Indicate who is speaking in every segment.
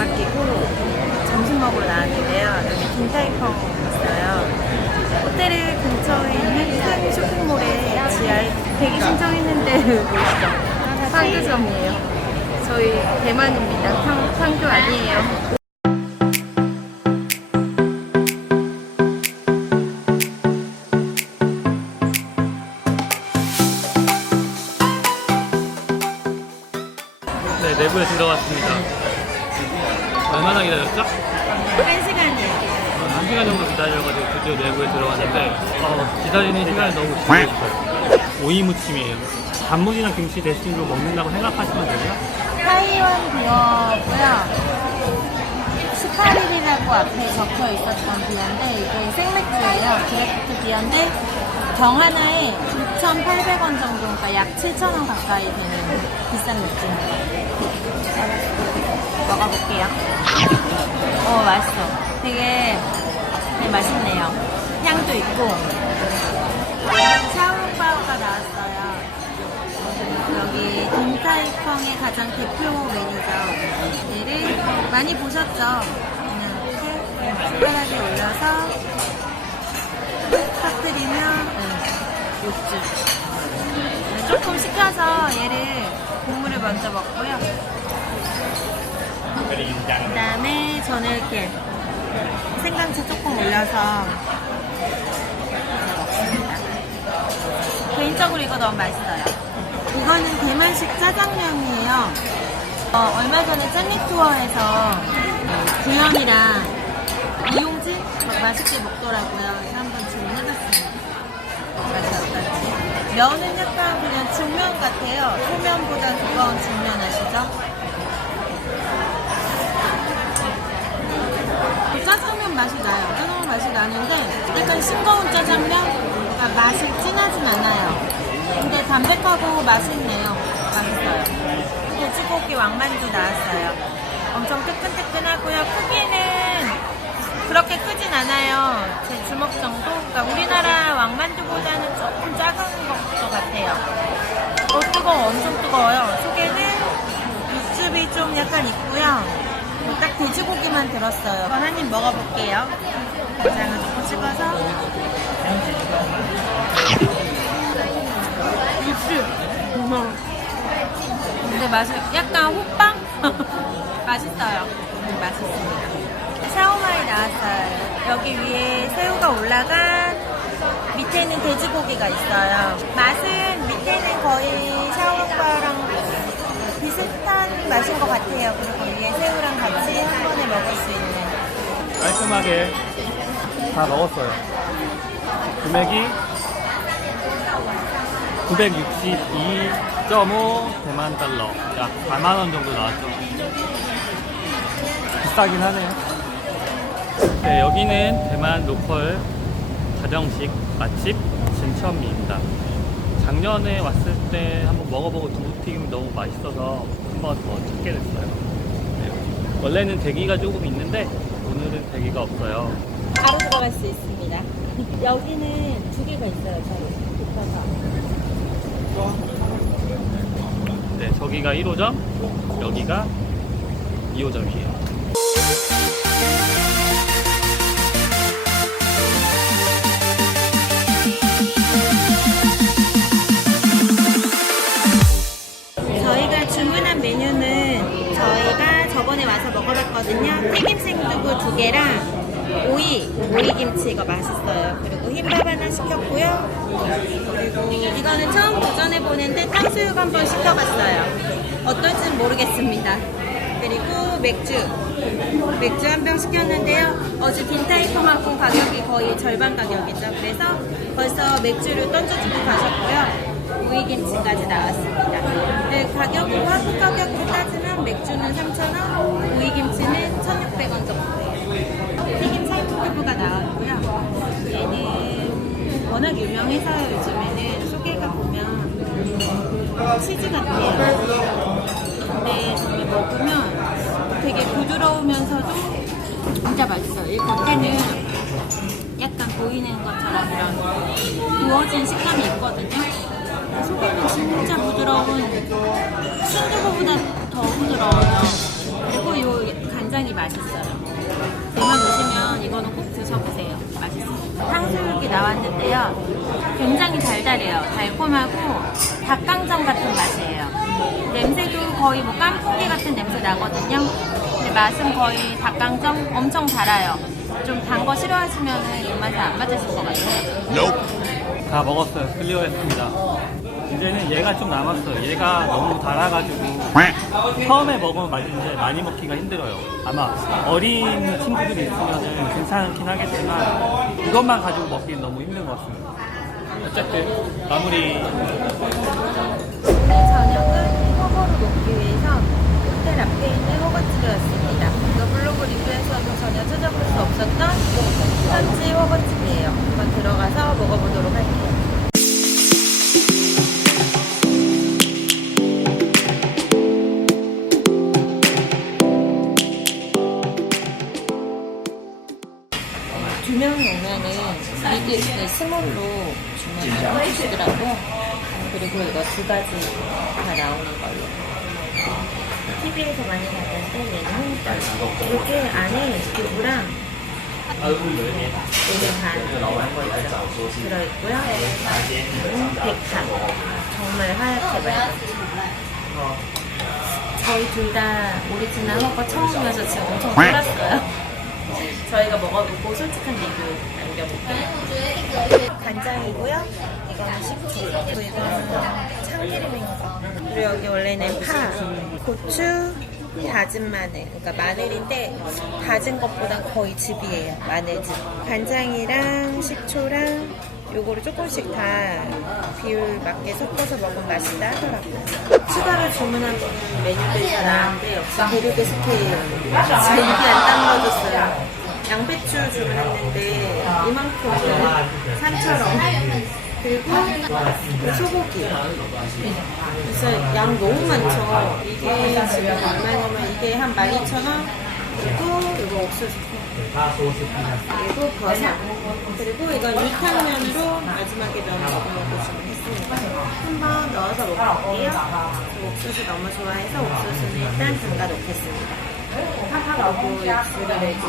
Speaker 1: 맡기고 점심 먹으러 나왔는데요. 여기 딘타이펑 있어요. 호텔 근처에 있는 큰 쇼핑몰에 지하에 대기 신청했는데 멋있어. 판교점이에요. 저희 대만입니다. 판, 판교 아니에요.
Speaker 2: 네, 내부에 들어왔습니다. 얼마나 기다렸죠?
Speaker 1: 한 시간이에요.
Speaker 2: 한 시간 정도 기다려가지고 드디어 내부에 들어갔는데 어, 기다리는 시간이 너무 길었어요. 오이 무침이에요. 단무지나 김치 대신으로 먹는다고 생각하시면 되고요.
Speaker 1: 타이완 비어고요. 18일이 라고 앞에 적혀 있었던 비어인데 이게 생맥주예요. 드래프트 비어인데 병 하나에 2,800원 정도, 그러니까 약 7,000원 가까이 되는 비싼 맥주입니다. 먹어볼게요. 어, 맛있어. 되게, 되게 맛있네요. 향도 있고. 샤오바오가 나왔어요. 여기 딘타이펑의 가장 대표 메뉴죠. 얘를 많이 보셨죠? 숟가락에 올려서 터뜨리면 음, 육즙. 네, 조금 식혀서 얘를 국물을 먼저 먹고요. 그 다음에 저는 이렇게 생강채 조금 올려서 먹습니다. 개인적으로 이거 너무 맛있어요. 이거는 대만식 짜장면이에요. 어, 얼마 전에 짠리 투어에서 구현이랑 이용진 막 맛있게 먹더라고요. 그래서 한번 주문해봤습니다. 어떨지. 면은 약간 그냥 중면 같아요. 소면보다 두꺼운 중면 아시죠? 그 짜장면 맛이 나요. 짜장면 맛이 나는데 약간 싱거운 짜장면? 그러니까 맛이 진하진 않아요. 근데 담백하고 맛있네요. 맛있어요. 돼지고기 왕만두 나왔어요. 엄청 뜨끈뜨끈하고요. 크기는 그렇게 크진 않아요. 제 주먹 정도? 그러니까 우리나라 왕만두보다는 조금 작은 것 같아요. 어, 뜨거워. 엄청 뜨거워요. 속에는 육즙이 좀 약간 있고요. 딱 돼지고기만 들었어요. 이건 한입 먹어볼게요. 간장을 조금 찍어서. 육즙. 근데 맛이 약간 호빵? 맛있어요. 음, 맛있습니다. 샤오마이 나왔어요. 여기 위에 새우가 올라간 밑에는 돼지고기가 있어요. 맛은 밑에는 거의 샤오마랑 비슷한 맛인 것 같아요. 그리고 위에 새우랑 같이 한 번에 먹을 수 있는.
Speaker 2: 깔끔하게 다 먹었어요. 금액이 962.5 대만 달러. 약 4만 원 정도 나왔죠. 비싸긴 하네요. 네, 여기는 대만 로컬 가정식 맛집 진천미입니다. 작년에 왔을 때 한번 먹어보고 두부튀김이 너무 맛있어서 한번 더 찾게 됐어요. 네, 원래는 대기가 조금 있는데 오늘은 대기가 없어요.
Speaker 1: 바로 들어갈 수 있습니다. 여기는 두 개가 있어요, 저희. 붙어서.
Speaker 2: 네, 저기가 1호점, 여기가 2호점이에요.
Speaker 1: 와서 먹어봤거든요. 튀김 생두부 두 개랑 오이, 오이김치 이거 맛있어요. 그리고 흰밥 하나 시켰고요. 그리고 이거는 처음 도전해보는데 탕수육 한번 시켜봤어요. 어떨지는 모르겠습니다. 그리고 맥주. 맥주 한 병 시켰는데요. 어제 딘타이퍼만큼 가격이 거의 절반 가격이죠. 그래서 벌써 맥주를 던져주고 가셨고요. 오이김치까지 나왔습니다. 네, 가격으로 한국 가격으로 따지면 맥주는 3,000원, 오이김치는 1,600원 정도예요. 튀김 살코기부가 나왔고요. 얘는 워낙 유명해서요, 요즘에는. 소개가 보면 치즈 같아요. 근데 저게 먹으면 되게 부드러우면서도 진짜 맛있어요. 이 겉에는 약간 보이는 것처럼 이런 구워진 식감이 있거든요. 속에는 진짜 부드러운 순두부보다 더 부드러워요. 그리고 이 간장 굉장히 맛있어요. 대만 오시면 이거는 꼭 드셔보세요. 맛있어요. 탕수육이 나왔는데요. 굉장히 달달해요. 달콤하고 닭강정 같은 맛이에요. 냄새도 거의 뭐 깐풍기 같은 냄새 나거든요. 근데 맛은 거의 닭강정 엄청 달아요. 좀 단 거 싫어하시면 입맛에 안 맞으실 것 같아요.
Speaker 2: 다 먹었어요. 클리어했습니다. 이제는 얘가 좀 남았어요. 얘가 너무 달아가지고 처음에 먹으면 맛있는데 많이 먹기가 힘들어요. 아마 어린 친구들이 있으면 괜찮긴 하겠지만 이것만 가지고 먹기는 너무 힘든 것 같습니다. 어쨌든 마무리
Speaker 1: 오늘 저녁은 허거를 먹기 위해서 호텔 앞에 있는 허거집에 왔습니다. 블로그 리뷰에서도 전혀 찾아볼 수 없었던 현지 허거집이에요. 한번 들어가서 먹어보도록 할게요. 두 명 오면은 이게 이렇게 스몰로 주문을 해주시더라고요. 그리고 이거 두 가지 다 나오는 걸로. TV에서 많이 봤는데 얘는. 이게 안에 두부랑 여기 반 들어있고요. 음, 백탕. 정말 하얗게 맑은. 저희 둘다 오리지널 허거 처음이어서 지금 엄청 놀랐어요. 저희가 먹어보고 솔직한 리뷰 남겨볼게요. 간장이고요. 이거는 식초. 그리고 이거는 참기름인 거. 그리고 여기 원래는 파, 고추, 다진 마늘. 그러니까 마늘인데 다진 것보단 거의 즙이에요. 마늘즙. 간장이랑 식초랑 요거를 조금씩 다 비율 맞게 섞어서 먹으면 맛있다 하더라고요. 추가로 주문한 메뉴들이 다 나왔는데 역시 대륙의 스테이예요. 진짜 입이 안 다물어졌어요. 양배추 주문했는데 이만큼 3,000원. 그리고 그 소고기. 그래서 양 너무 많죠. 이게 지금 얼마에 넣으면 이게 한 12,000원. 그리고 이거 옥수수. 그리고 버섯. 그리고 이건 유탕면으로 마지막에 넣어서 주문했습니다. 한번 넣어서 먹어볼게요. 저 옥수수 너무 좋아해서 옥수수는 일단 담가 놓겠습니다. 그리고 육수를 내고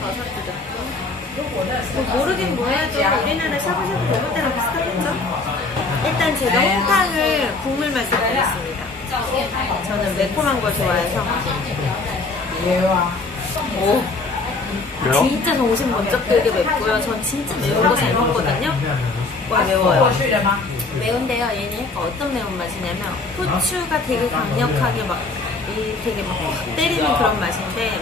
Speaker 1: 넣고. 뭐 모르긴 뭐 해도 우리나라 샤브샤브 먹을 때랑 비슷하겠죠? 일단 제가 홍탕을 국물 맛을 보겠습니다. 저는 매콤한 걸 좋아해서. 오.
Speaker 2: 왜요?
Speaker 1: 진짜 정신 번쩍 들게 맵고요. 전 진짜 매운 거 잘 먹거든요. 와 매워요. 매운데요. 얘는 약간 어떤 매운 맛이냐면 후추가 되게 강력하게 막 이 되게 막확 때리는 그런 맛인데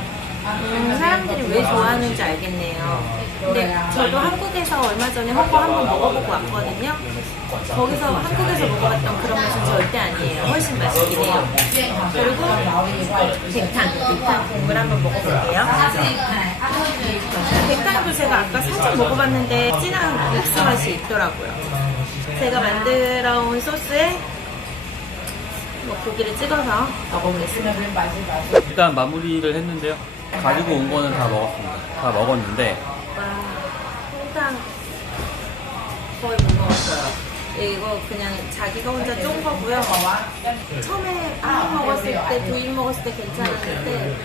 Speaker 1: 음, 사람들이 왜 좋아하는지 알겠네요. 근데 저도 한국에서 얼마 전에 허거 한번 먹어보고 왔거든요. 거기서 한국에서 먹어봤던 그런 맛은 절대 아니에요. 훨씬 맛있긴 해요. 그리고 백탕, 백탕 국물 한번 먹어볼게요. 백탕도 제가 아까 살짝 먹어봤는데 진한 육수 맛이 있더라고요. 제가 만들어 온 소스에 뭐 고기를 찍어서 먹어보겠습니다.
Speaker 2: 일단 마무리를 했는데요. 가지고 온 거는 다 먹었습니다. 다 먹었는데
Speaker 1: 와, 홍탕 거의 못 먹었어요. 이거 그냥 자기가 혼자 쫀 거고요. 처음에 한입 먹었을 때, 두입 먹었을 때 괜찮았는데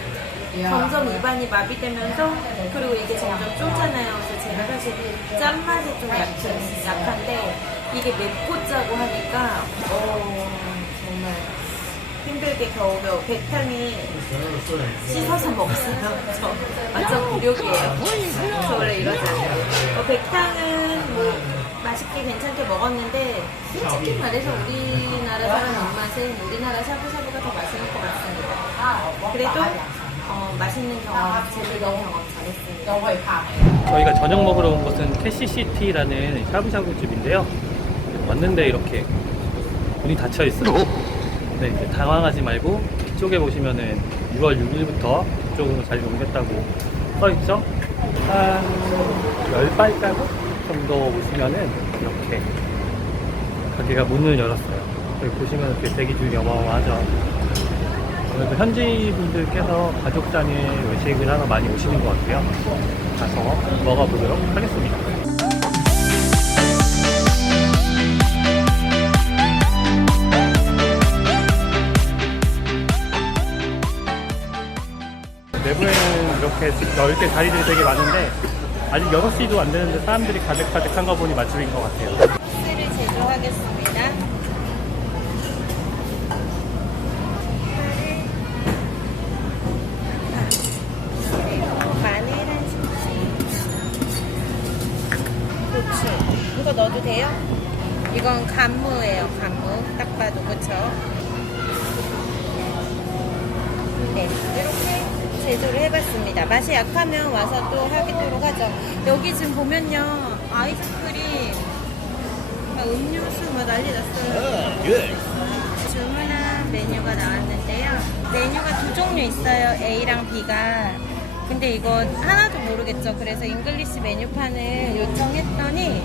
Speaker 1: 점점 입안이 마비되면서 그리고 이게 점점 쫄잖아요. 그래서 제가 사실 짠맛이 좀 약해, 약한데 이게 맵고 짜고 하니까 어, 정말 힘들게 겨우겨우 백탕이 씻어서 먹어요. 저 완전 굴욕이에요. 저 원래 이러지 않아요. 어, 백탕은 뭐 맛있게 괜찮게 먹었는데 솔직히 말해서 우리나라 사람 입맛은 우리나라 샤브샤브가 더 맛있는 것 같습니다. 그래도 어, 맛있는 경험, 재밌는 경험 잘했습니다.
Speaker 2: 저희가 저녁 먹으러 온 곳은 캐시시티라는 샤브샤브 집인데요. 왔는데 이렇게 문이 닫혀 있어요. 네, 이제 당황하지 말고 이쪽에 보시면은 6월 6일부터 이쪽으로 자리 옮겼다고 써 있죠. 한 10발자국 정도 보시면은 이렇게 가게가 문을 열었어요. 여기 보시면 이렇게 대기 줄이 어마어마하죠. 오늘도 현지 분들께서 가족장에 외식을 하러 많이 오시는 것 같고요. 가서 먹어보도록 하겠습니다. 이렇게 넓게 자리들이 되게 많은데 아직 6시도 안 되는데 사람들이 가득가득한 거 보니 맛집인 것 같아요.
Speaker 1: 소스를 제조하겠습니다. 이거 넣어도 돼요? 이건 간무예요, 간무. 딱 봐도, 그쵸? 네, 이렇게 제조를 해봤습니다. 맛이 약하면 와서 또 하도록 하죠. 여기 지금 보면요, 아이스크림, 막 음료수 막 난리 났어요. 주문한 메뉴가 나왔는데요. 메뉴가 두 종류 있어요. A랑 B가. 근데 이거 하나도 모르겠죠. 그래서 잉글리시 메뉴판을 요청했더니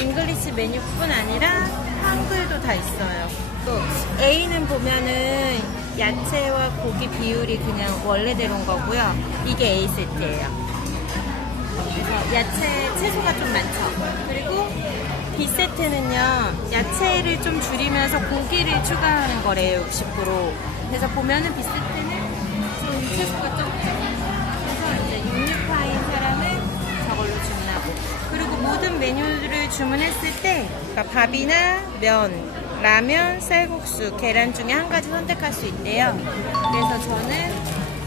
Speaker 1: 잉글리시 메뉴뿐 아니라 한글도 다 있어요. 또 A는 보면은 야채와 고기 비율이 그냥 원래대로인 거고요. 이게 A 세트예요. 그래서 야채 채소가 좀 많죠. 그리고 B 세트는요 야채를 좀 줄이면서 고기를 추가하는 거래요 60%. 그래서 보면은 B 세트는 좀 채소가 적죠. 그래서 이제 육류파인 사람은 저걸로 주문하고 그리고 모든 메뉴를 주문했을 때 그러니까 밥이나 면, 라면, 쌀국수, 계란 중에 한 가지 선택할 수 있대요. 그래서 저는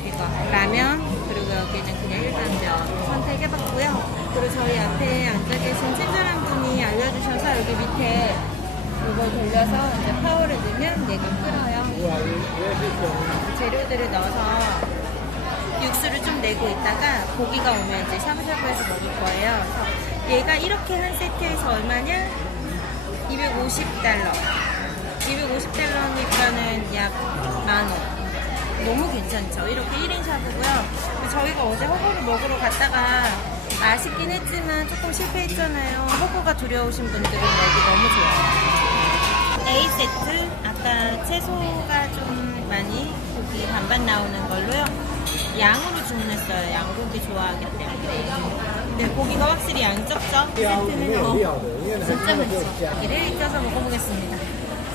Speaker 1: 이거 라면 그리고 여기는 그냥 일반 면 선택해봤고요. 그리고 저희 앞에 앉아 계신 친절한 분이 알려주셔서 여기 밑에 이걸 돌려서 이제 파워를 넣으면 내가 끓어요. 재료들을 넣어서 육수를 좀 내고 있다가 고기가 오면 이제 샤브샤브해서 먹을 거예요. 얘가 이렇게 한 세트에서 얼마냐? 250달러. 250달러니까는 약 만원. 너무 괜찮죠? 이렇게 1인 샤브고요. 저희가 어제 허거를 먹으러 갔다가 맛있긴 했지만 조금 실패했잖아요. 허거가 두려우신 분들은 여기 너무 좋아요. A 세트 아까 채소가 좀 많이 고기 반반 나오는 걸로요. 양으로 주문했어요. 양고기 좋아하기 때문에. 근데 고기가 확실히 적죠? 이 세트는 뭐 진짜 많죠. 고기를 익혀서 먹어보겠습니다.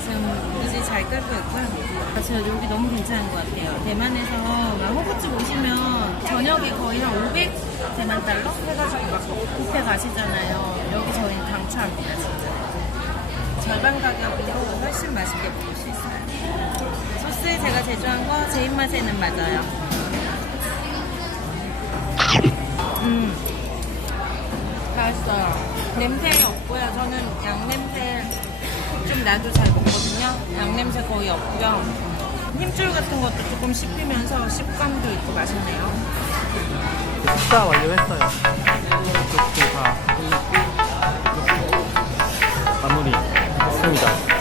Speaker 1: 지금 이제 잘 끓고 있고요. 아, 제가 여기 너무 괜찮은 것 같아요. 대만에서 막 호구집 오시면 저녁에 거의 한 500 대만 달러 해가지고 막 뷔페 가시잖아요. 여기 저희는 강추합니다, 진짜. 절반 가격으로 훨씬 맛있게 먹을 수 있어요. 소스 제가 제조한 거 제 입맛에는 맞아요. 음, 맛있어요. 냄새 없고요. 저는 양 냄새 좀 나도 잘 먹거든요. 양 냄새 거의 없고요. 힘줄 같은 것도 조금 씹히면서 식감도 있고 맛있네요.
Speaker 2: 식사 완료했어요. 이렇게 다 마무리 했습니다.